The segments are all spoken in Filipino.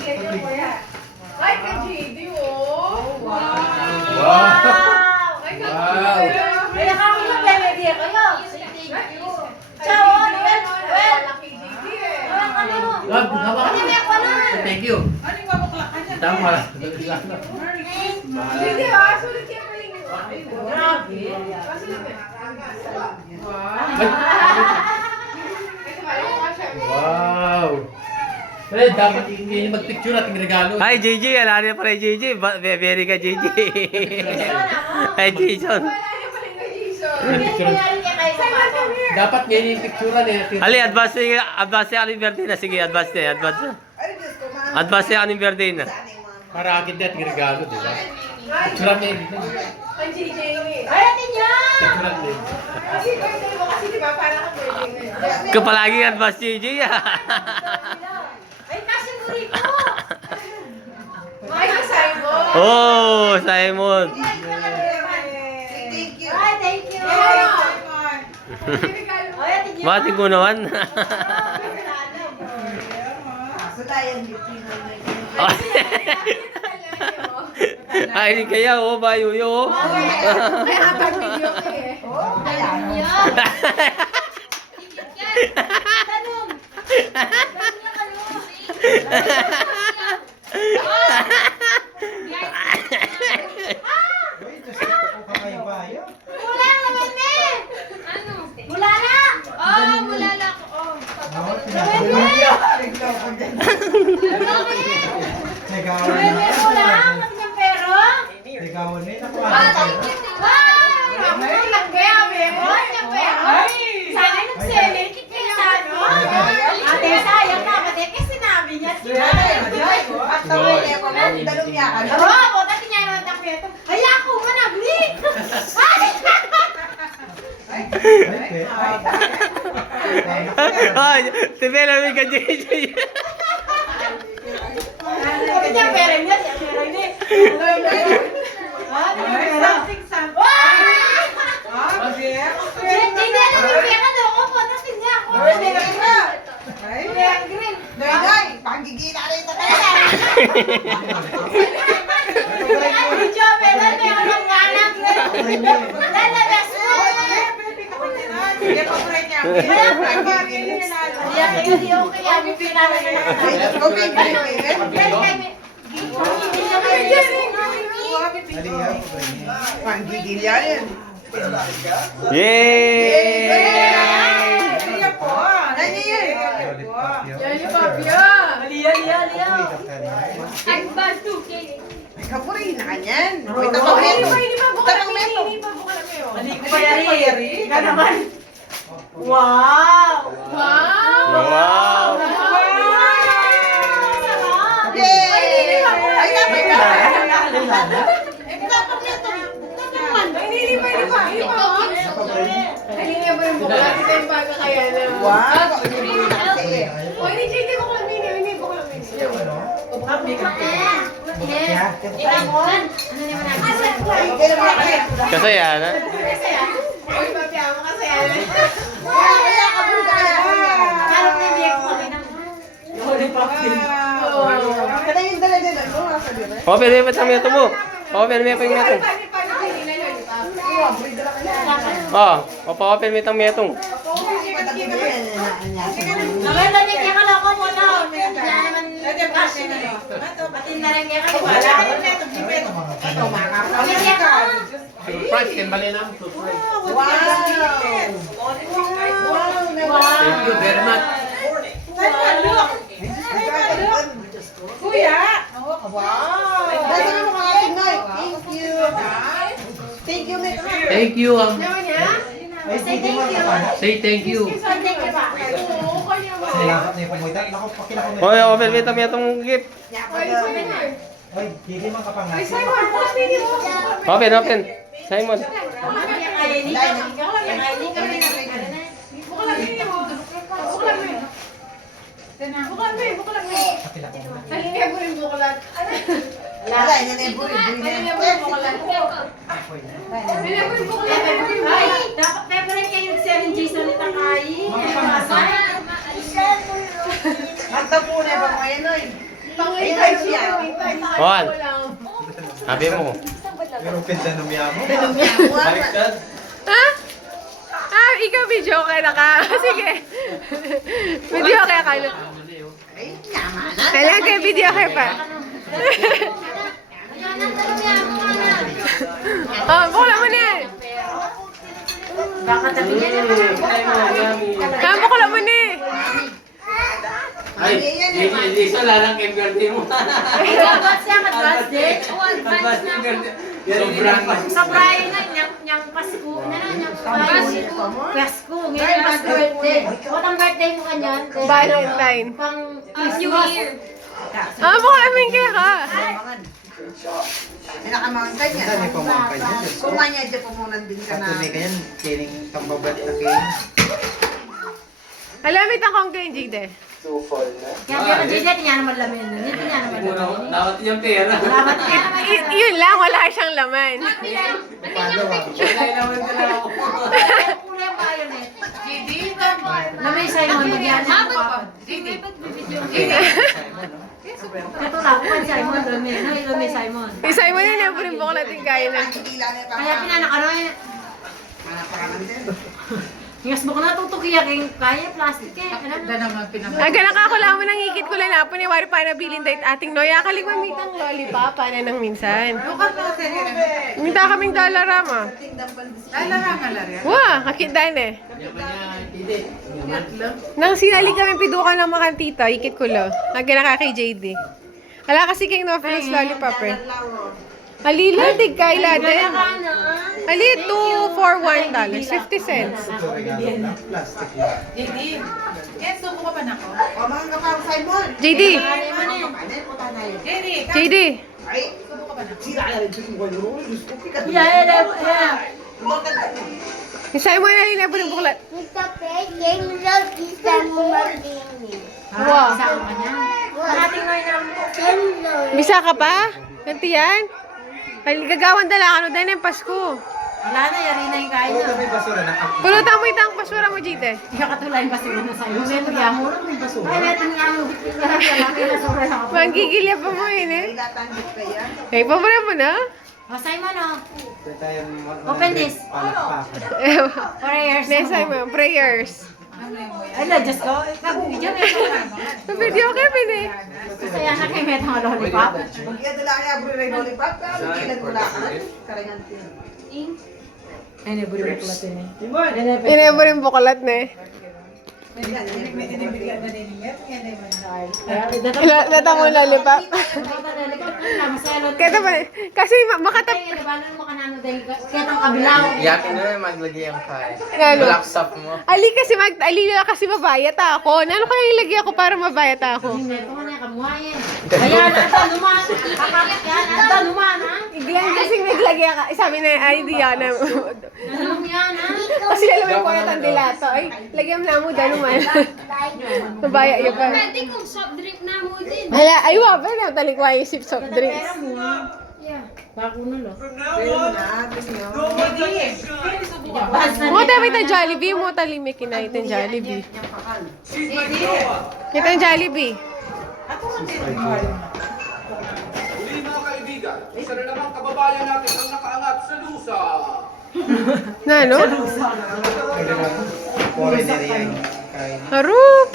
Ay, kay JD, oh. Wow! Ay, kay Wow! Kaya kami yung bebe kayo. Ciao, Noel. Noel. Kay JD, eh. Love, hawakan mo. Thank you. Tama. JD, ah, sulit kayo pa rin. Grabe. Sulit eh. Wow! Fred, dapat hindi mag-picture at regalo. Hi, JJ. Alala pa rin, JJ. Very ka, JJ. Hi, Jason. Wala niya pala yung Jason. Picture. Dapat ngayon yung picture na. Ali, advance niya aling birthday na. Sige, advance niya. Advance niya aling birthday na. Para akin din at regalo, di ba? Picture niya yung Ang JJ eh. Ay, atin niya. picture niya. Kasi birthday mo kasi, di ba? Parang ka birthday ngayon. Kapalagi advance, JJ. Ay, kasi muri ko. Ay, kasay mo. Oh, Simon. Thank you. Ay, thank you. Ay, atin niya. Bati ko naman. Ay, hindi kaya, oh, bayo, yo. Ay, hatag video ko eh. Alam niya. Tanong. Mula naman eh. Mula na. Oh, mula na. Mula na. Pero. Sa akin nag-celebrate kayo sa ano? Ate, sayang na. Pati kasi sinabi niya. Oo, dati niya naman ang peto. Haya ko, managli! Ay, tibela mi ka, JJ. Sabi niya, pera niya. Pera niya. Hindi na pera daw ako. Patasin niya ako. Green. Video, pera niya. Ang anak. Lalabas mo. Panggigilyanin. Yay! Yan yung Fabio. Kapuri na kanyan. Hindi pa bukal ang meto. Hindi pa bukal ang meto. Wow! Wow! Wow! Yay! Ay, dapat na. Hindi pa. Hindi niya ba yung bukal? Ito yung baga kaya na. Wow! O, hindi JD bukal ang mini. Hindi bukal ang mini. Kasaya na. Uy, papiama kasi yan. Kaya kapuri ka kaya. Harap na biyak ko kami ng Kada yung dalaga na. Ito nga sabi na. Oh, pwede pa tamiya to mo. Oh, pwede pa yung metong. Oh, open mo itong metong. Maganda niya kaya kaloko mo na. Hindi naman patin na rin kaya kaloko. Pamilya ko. Surprise, kembali na mo. Surprise. Thank you very much. Dahil mo mga Pinoy. Thank you. Thank you, Mika. Thank you. Naman niya? Say thank you. Say thank you. Say thank you ba? Oo, kanya mo. Oh, open mo itong gift. Ay, Simon, bukal ang mini mo. Open. Simon. Kainin ka. Kainin ka. Bukal ang mini mo. Bukal ang mini. Bukal ang mini. Halingay mo rin bukalat. Wala, yun na yung buri. Halingay mo rin bukalat. Halingay mo rin bukalat. Ay, dapat favorite kayo si Aaron Jason ulit ang kain. Magta po na ba mga yan, oy? Pang Ikaw siya. Juan. Sabi mo. Meron pindanomya mo. Baliktad. Ha? Ah, ikaw video okay na ka. Sige. Video okay ka. Ay, tama na. Kailangan kayo video okay pa. Oh, bukla mo na. Baka tabi niya naman. Bukla mo na. Ay, hindi sa lalang kay birthday mo. Advance siya, advance din. Advance ng birthday. Sobrang Sobrahin na, niyang Pasko na na, niyang Pasko. Pasko, ngayon Pasko birthday. Watang birthday mo kanyan. Valentine. Pang New Year. Ah, bukla mo yung kaya ka. Pinakamangkay niya. Saan yung pamangkay niya? Kumanya dyan po muna din ka na. Tunay ka yan, kiling tambabat na kiling. Alamit akong kayo, Jide. Kaya pero Jade, niya naman lamin. Hindi niya naman lamin. Dapat yung pera. Dapat niya naman. Yun lang, wala siyang laman. Paano ba? Wala naman sila ako. Kulay ang violet. Lamay Simon, magyan niya ang kapad. Ito lang, kung Simon, lamay. Lamay Simon. Isa mo na yung puring bukla din kaya na. Kikila na pa. Kaya pinanak ano eh. Manapakanan din. Yes, baka natutukiya kayong kaya, plastic eh. Aga nakakula mo nang ikit ko lang na. Puniwari pa na bilin dahil ating noya. Kaligwan mitang lollipop. Paano nang minsan? Minta kaming dalarama. Wah, kakitan eh. Nang sinali kami pidukan ng makantita, ikit ko lang. Aga nakakay JD. Ala kasi kayong no-frills lollipop eh. Alila, dig kay laden. Ali, 2 for $1. 50 cents. Plastic yan. O mga kapang Simon. JD, Ano po tayo? JD. Ay, sila na rin yung walo. Diyos ko, pikat. Yeah. Isay mo na rin na po ng buklat. Wow. Isang ka niya. Ating noy na. Bisa ka pa? Ganti yan? Gagawan dala, ano din yung Pasko. Wala na, yari na yung kain Ito na. may basura na kami. Pulutan mo itang pasura mo, Jide. Hindi ka katulad kasi na sa'yo. Meron niya mo. Ay, meron niya mo. Lalaki na sobra sa kapatid. Manggigilya pa mo yun eh. Ilatanggit kaya. Ay, pabara mo na. O, Simon o. Ito tayo Open this. palakpakan. Prayers. Nesay mo, prayers. Ay, la, Diyos ko. Nag-video na ito. Sa video ka, Pine. Kaya na kayo metang lollipop. Magkaya dala kaya bro rin lollipop. Pero kilan ko lang. Karingan tin. Ay, naburi mo pala din eh. Inebo rin bukalat na eh. Nata mo lollipop. Kaya pa, kasi makatap. Kaya itong kabilaw. Yakin na rin maglagay ang kain. Ano? Black stuff mo. Ali na kasi mabayat ako. Ano kaya ilagay ako para mabayat ako? Ito mo na yung kamuhayan. Ayan, ata numan. Kakapit yan. Ata numan, ha? Iglan kasi naglagay ako. Sabi na yung idea na. Anong yan, ha? Kasi lalaman ko na itang dilato. Ay, lagyan mo na mo dyan naman. Mabaya yun pa. Pwede kung soft drink na mo din. Hala, ay wapa na. Talikwa yung sip soft drinks. Bako na lo. Pero na, gusto nyo. Mo tayo ito Jollibee. Mo tayo limik na ito Jollibee. Ito yung Jollibee. Muli mga kaibigan, isa na namang kababayan natin ang nakaangat sa lusa. Na, no? Foreigner yan. Kain. Harup!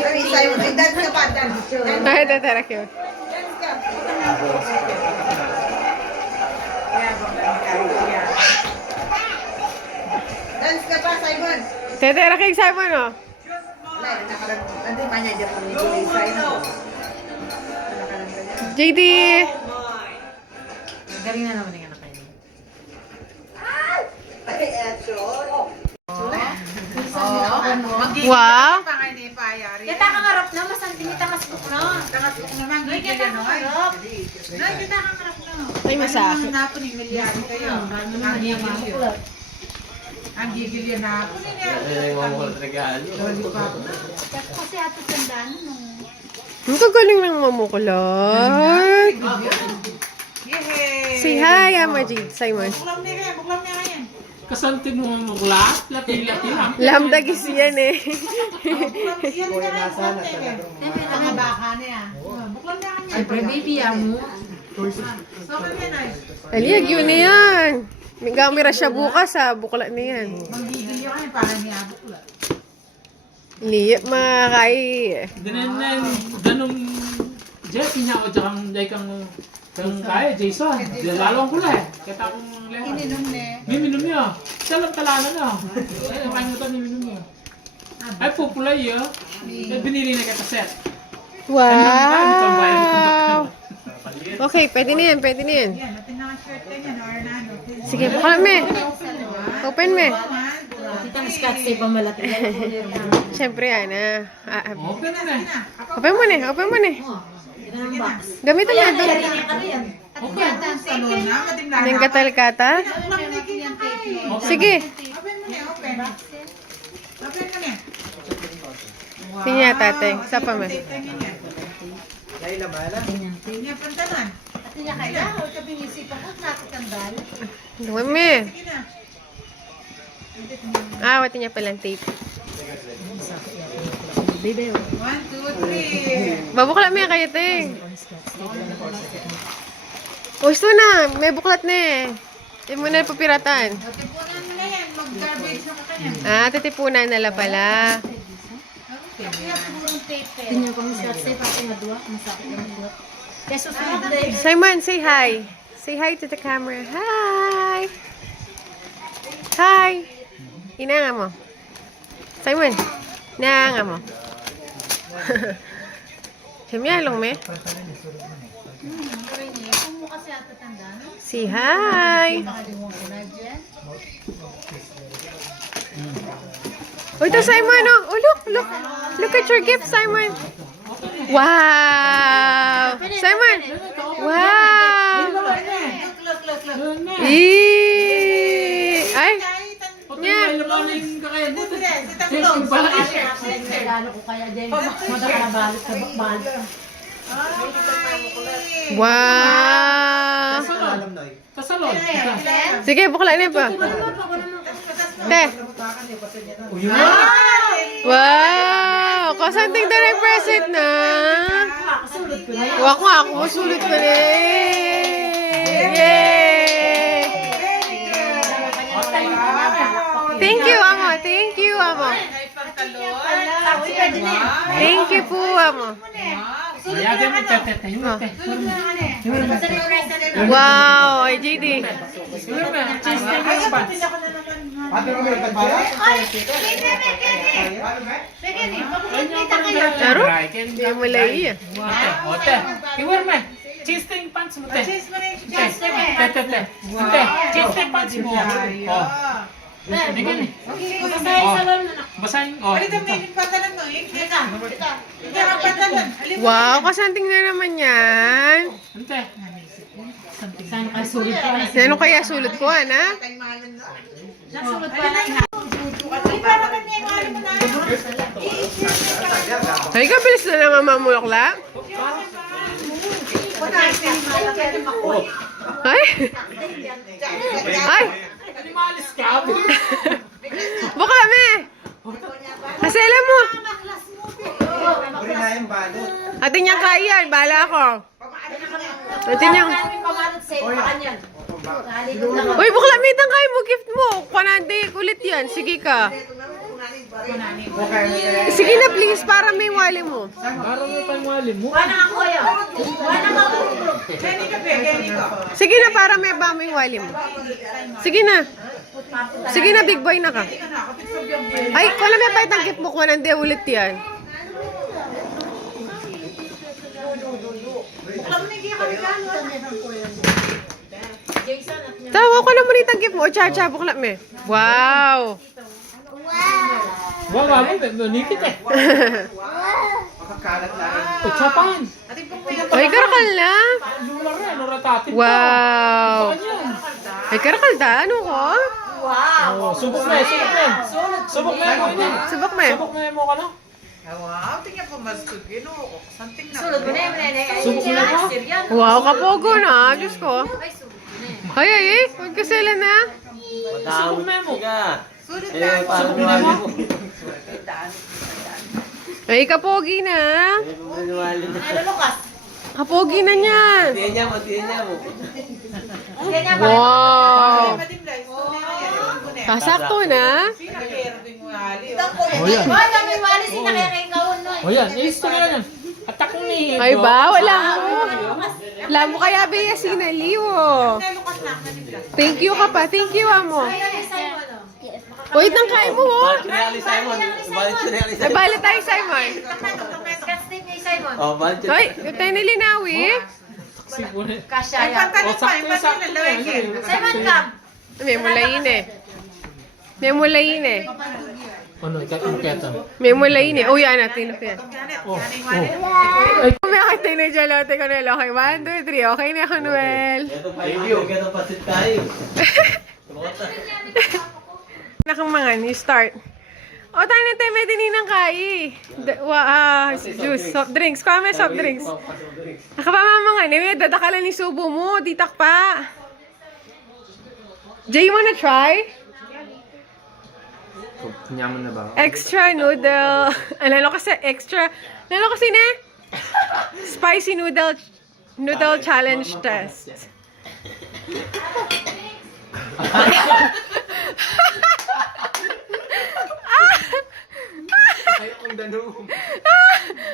Ay, Simon, ay dance ka pa, dance. Dance Ay, tatara kayo. ka. Dance ka pa, Simon. Tatara kayo, Simon, oh. Wala, nandun pa niya dyan kung yung Simon. JD! Galing na naman yung anak kayo. Ay, eto. Wow! Kita kang harap na, masantinita mas ko na. Kita kang harap. Ay, masakit. Ang gigil yan na. Ay, mamahal regalo. Kasi ato tandaan mo. Ang kagaling ng mamukulat. Say hi, Amajid. Simon. Buklam niya yan. Kasante mo maglat, lati-lati lang. Lamdagis yan eh. Mga baka na yan. Ay, baby mo. Aliyag, yun na yan. May gamera siya bukas ha. Bukla na yan. Manggigil yun para niya bukla. Liya, makai. Dinanan, ganong Jesse niya o tsaka kang kaya, Jason. Lalawang ko na eh. Kaya akong lehan. Ininom na. May minum niya. Siya lang talaga na. Ay, nakalimutan may minum niya. Ay, pupulay yun. Ay, binili na kita set. Wow! Okay, pwede na yan, pwede na yan. Yan, natin na shirt ka niya, or na ano. Sige, bukla me. Open me. Titang Scott sa ibang malaki. Siyempre yan Open na eh. Open mo na, open mo na. Gamitin mo ito. Open. Salon na, matimla Nang katal-kata. Sige. Open mo na, open. Open mo na. Tingnan tatay. Sapa me. Tingnan pantalan. At niya kaya, huwag ka binisipan ko, nakakandal. Duwan me. Sige na. Wati niya palang tape. 1, 2, 3. Babuklat mo yan kayo, Ting. Gusto na. May buklat na eh. Hindi mo na papiratan. Tipunan mo na yan, mag-garbage na ka kanya. Titipunan na la pala. Kaya sigurong tape eh. Tingnan ko ang Scott sa pati madua, masakit yung madua. Kaya susunod na yun. Simon, say hi. Say hi to the camera. Hi. Hi. Inanga mo. Simon, inanga mo. Himyalong me. Say hi. Oh, ito Simon, oh. Oh, look. Look at your gift, Simon. Wow. Simon. Wow. Look. Ay. Pati may lamanin ka kaya dito. Testing pala eh. Regalo ko kaya dyan. Madakabalot ka balot. Wow. Kasalon. Sige, bukla na pa. Te. Wow! Kasanting na rin present na. Wako ako, sulit ko na. Yay! Thank you, Amo. Thank you, Amo. Thank you po, Amo. Mayagan mo, tete. Wow, ay JD. Laro? Hindi mo lai. Ote. Iwan mo. Cheese pants mo, te. Te. Cheese pants mo. Oh. Bigyan eh. Basahin. Oh. Palitan mo yung pantalan mo. Hindi ka pantalan. Wow, kasanting na naman yan. Ante. Saan ka sulit ko? Ano kaya sulot ko, ana? Nasulot pa lang. Ay, kabilis na naman mamulokla. Ay! Ay! Animalis ka. Bukla me! Asela mo! Atin niyang kaiyan, bala ako. Atin niyang... Pamalot sa iyo, kanyan. Uy, bukla me, itang kaya mo, gift mo. Panade, kulit yan. Sige ka. Sige na, please, para may wali mo. Parang may pangwali mo. Wala ako kayo. Wala ka ako. Sige na, para may ba may wali mo. Sige na. Sige na, big boy na ka. Ay, wala may pa itang gift mo. Panade, ulit yan. Tawa ko na muna itang gift mo. O, cha-cha, bukla me. Wow. Wow, manikit eh. Ucapan. Ay, karakal na. Lular na, luratatin. Wow. Ay, karakal da. Ano ko? Oh, subok na. Subok na mo yun. Subok me. Subok na mo ka na. Wow, tingnan po mas good. Something na. Sulot ko na yung Subok na mo. Wow, kapogo na. Diyos ko. Ay, huwag ka sila na. Matawag ka. Sulit Eh, lang. parang wali mo. Ay, kapogi na. Wali mo. Ano, Lucas? Kapogi na niyan. Matiyan niya mo, matiyan niya mo. Ganyan ba? Wow. Matimlay. Sulit. Sasakto na. Pinakerding mo hali. O yan. Ay, kami wali si nakikikaon no. O yan, isto na yan. Atak ni. Ay ba? Wala mo. Wala mo kaya Bea sinaliwo. Lukas na. Matimlay. Thank you ka pa. Thank you, amo. Ay, ay, Simon. Wait, nang kain mo, oh. Balik siya ni Ali Simon. Balik siya ni Ali Ay, Simon. bala tayo, Simon. Casting ni Simon. Oh, balik siya. Ay, yung tayo nilinawi. Sipunin. Kasya Ay, yan. pantanin O, pa. Yung sakto-sakto patin na yan. na Simon, come. May mulayin eh. May mulayin eh. Ano, ikakita. May mulayin eh. Oh, yan natin. Oh, Ay, kumakita na dyan, lote ko na. Okay, 1, 2, 3. Okay na ako, Noel. Ito pa yung ito pa sit tayo. Nakang mga ni start. O, tayo na tayo, may dininang kai. Juice, soft drinks. Kuha may soft drinks. Nakapamama nga, may dadakalan ni subo mo. Ditak pa. Jay, you wanna try? Nyaman na ba? Extra noodle. Ano kasi extra. Ano kasi na? Spicy noodle challenge test. Ay, ang danong.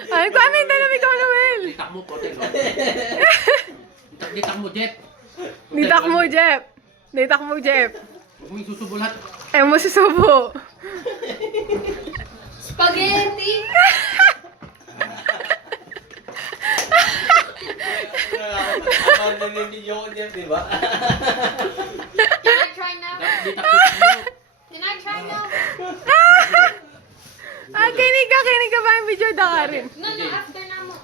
Ay, comment na namin ikaw, Noel. Ditak mo, pote. Ditak mo, Jeff. Ditak mo, Jeff. Ditak mo, Jeff. Huwag mo isusubo lahat. Ay mo susubo. Spaghetti! Ang nanibigyo ko diyan, di ba? Can I try now? Ditak mo. Can I try now? Kinig ka ba yung video da ka rin? No, no, after na mo.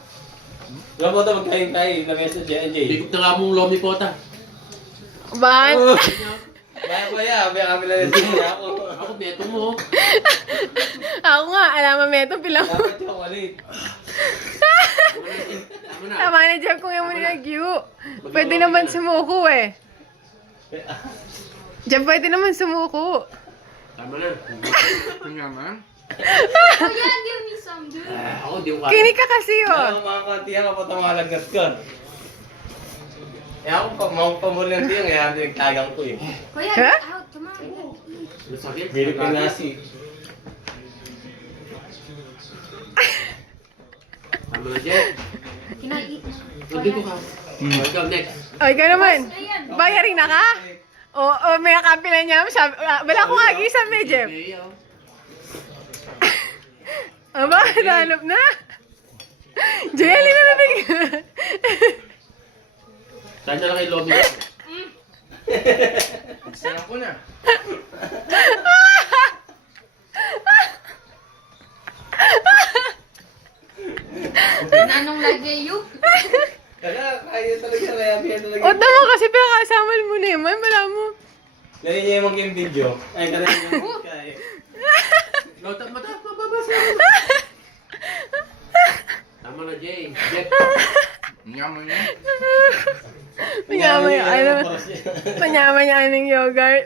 Diba mo ito magkain-kain na message si NJ? Bigop na nga mong lomi, pota. Ban? Kaya, may kami na rin ako. Ako, beto mo. Ako nga, alam mo meto pilang. Dapat chocolate. Tama na. Tama na, Jeff, kung yung muna nag-yu. Pwede naman sumuko eh. Jeff, pwede naman sumuko. Tama na. Nyaman? Oh yeah, give me some, dude. Ako, di ko kaya. Kinig ka kasi oh. Ano mga kantiyan kapag tumalagas ka? Eh ako pag maupamulan din, eh hindi nagtagang ko eh. Kuya, Huh? get out, come on. Masakit. Bilip yung nasi. Tama na, Jeff. Can I eat? Hindi ko ka. Ikaw, next. O, ikaw naman. Bayarin na ka? O, may kakampi na niya. Sabi, wala ko nga gisam eh, Jeff. Okay, oh. Aba, hanap na. Jelly na nabigyan. Saan na lang kay Lomi? Sarap ko na. Nanong lagay you? Kaya, kaya talaga, kaya talaga. O, tama kasi pinakasamal mo na yun. Wala mo. Ganyan niya yung game video. Ay, ganyan yung kaya. Mababasa. Tama na, Jay. Jeff. Nyaman yan. Manyaman yung anong yogurt.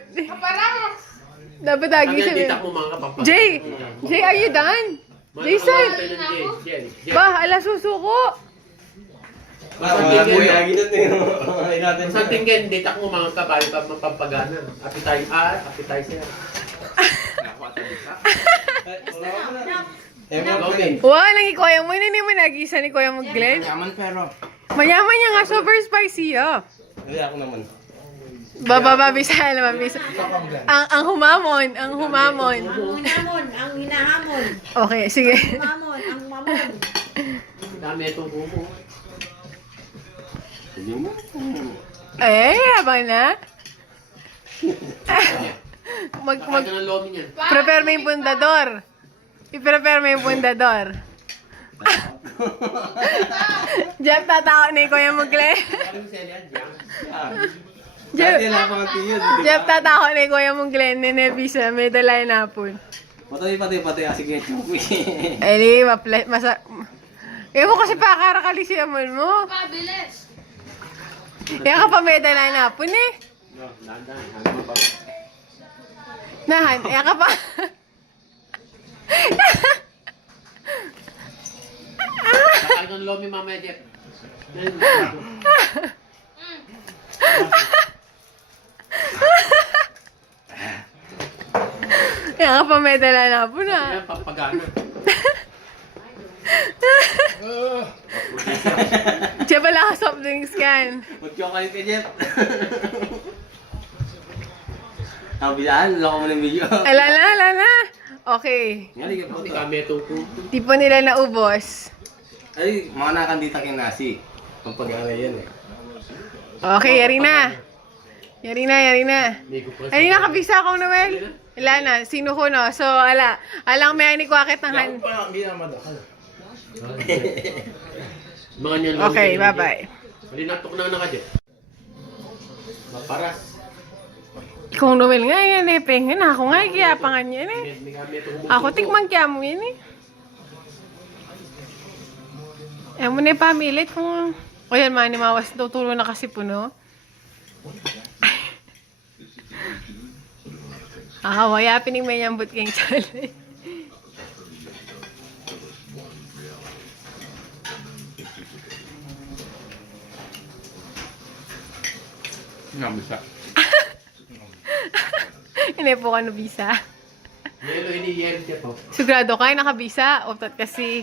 Dapat lagi Ang yan, sabihin. ditak mo mga kapapag. Jay, are you done? Jason! Bah, ala susuko. Sa tingin, ditak mo mga kapal pa mapampagana. Appetizer. Lomi. Wow, lang ikoya mo. Hindi mo nag-isa ni Kuya mo, Glenn. Nyaman pero. Mayaman niya nga, super spicy, oh. Hindi ako naman. Bababisa naman, bisa. Ang humamon, ang humamon. Ang hinahamon. Okay, sige. Mamon, ang mamon. Dami itong bumo. Eh, habang na. Kaya ka ng Lomi niyan. Prepare mo yung pundador. I-prepare mo yung pundador. Jeff, tatao ni Kuya Mugle. Jeff, Jeff, tatao ni Kuya Mugle. Ninebisa, may dalay na po. Pati, sige, chupi. Eh, di, eh, mo kasi pakarakali siya mo. Pabilis. Kaya ka pa may dalay na po, eh. No, dahan-dahan. Nahan, ka pa. Kakain ng lomi mamaya, Jeff. Ka pa, medala na po na. Ayan, pampagana. Diyan pala ka soft drinks kan. Mag-chocolate ka, Jeff. Kabilaan, loko mo ng video. Ala na. Okay. Nga, di ka po Hindi ito. kami ito. Di po nila naubos. Ay, mga nakandita kay Nasi. Pampagana yan eh. Okay, yari na. Yari na. Hindi ko pa. Ay, nakabisa ako, Noel. Wala na, sino ko no. So, alang may ni kwakit ng hand. Hindi na madakal. Mga niyan. Okay, bye-bye. Malinatok na ka, Jeff. Maparas. Ikaw, Noel nga yan eh. Pengen ako nga, kiyapangan yan eh. Hindi kami ito. Ako, tikman kaya mo yan eh. Ayaw mo na yung pamilit kung... O yan, manimawas daw tulo na kasi puno. Waya pining may yambot kang challenge. Nabisa. Hindi po ka nabisa. Yelo, ini Jeff, Jeff. Sigurado ka, nakabisa. Otot kasi.